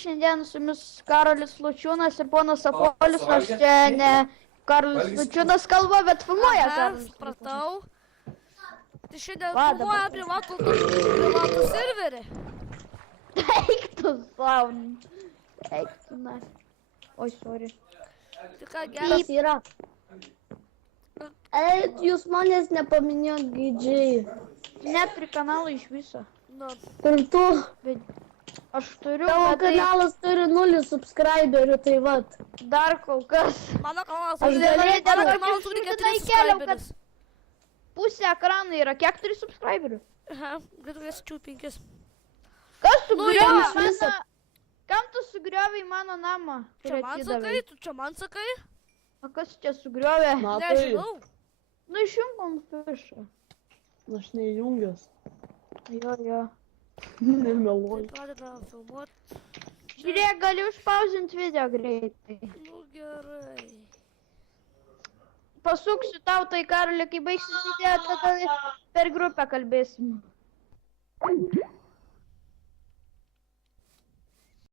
šiandien su jumis Karolis Lučiūnas ir ponas Apolis, nors čia ne Karolis Lučiūnas kalba, bet filmuoja Karolis. Supratau. Tai šiandien filmuoja privatų serverį. Eiktų savo. Eiktų, na. Oi, sorry. Tai ką geras. Kas yra? Jūs manęs nepaminėjot gaidžiai. Neturi kanalą iš viso. Nu, Ir tu, Aš turiu, tavo bet tai kanalas turi 0 subscriberių, tai vat. dar kol kas. mano kanalas Aš turi galėčiau- mano kanalas turi 4 subscriberius. Pusė ekrano yra, kiek turi subscriberių? Aha, galėsiu 5. Kas Nu, sugriovė iš viso. mano... Kam tu sugriovė mano namą? Čia kurį man atidavei? sakai, tu čia man sakai? O kas čia sugriovė? Na tai, Nežinau. Nu išjung konfišą. aš neįjungęs. Jo. Nemeluoju. Pradedam filmuoti. Žiūrėk, galiu užpauzinti video greitai. Nu gerai. Pasuksiu tau tai, Karoli, kai baigsis video, tada per grupę kalbėsim.